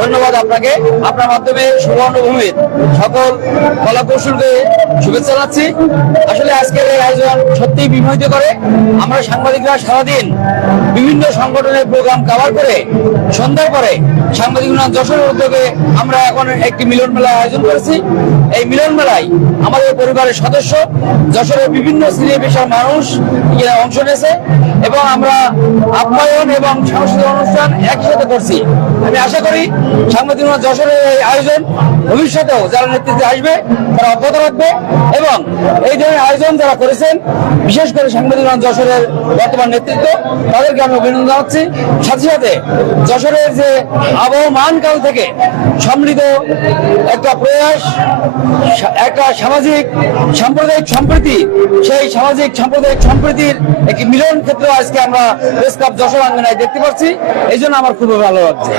ধন্যবাদ আপনাকে। আপনার মাধ্যমে সুবর্ণভূমির সকল কলাকৌশলকে শুভেচ্ছা জানাচ্ছি। আসলে আজকের এই আয়োজন সত্যিই বিমোহিত করে। আমরা সাংবাদিকরা সারাদিন বিভিন্ন সংগঠনের প্রোগ্রাম কভার করে সন্ধ্যার পরে সাংবাদিক ইউনিয়ন যশোরের উদ্যোগে আমরা এখন একটি মিলন মেলা আয়োজন করেছি। এই মিলন মেলায় আমাদের পরিবারের সদস্য, যশোরের বিভিন্ন শ্রেণী পেশার মানুষ অংশ নিয়েছে এবং আমরা আপ্যায়ন এবং সাংস্কৃতিক অনুষ্ঠান একই সাথে করছি। আমি আশা করি সাংবাদিক ইউনিয়ন যশোরের এই আয়োজন ভবিষ্যতেও যারা নেতৃত্বে আসবে তারা অব্যাহত রাখবে এবং এই ধরনের আয়োজন যারা করেছেন, বিশেষ করে সাংবাদিক ইউনিয়ন যশোরের বর্তমান নেতৃত্ব, তাদেরকে আমি অভিনন্দন জানাচ্ছি। সাথে সাথে যশোরের যে আবহমান কাল থেকে সমৃদ্ধ একটা প্রয়াস, একটা সামাজিক সাম্প্রদায়িক সম্প্রীতি, সেই সামাজিক সাম্প্রদায়িক সম্প্রীতির একটি মিলন ক্ষেত্র আজকে আমরা প্রেস ক্লাব যশোর আঙ্গনায় দেখতে পাচ্ছি। এই জন্য আমার খুবই ভালো লাগছে।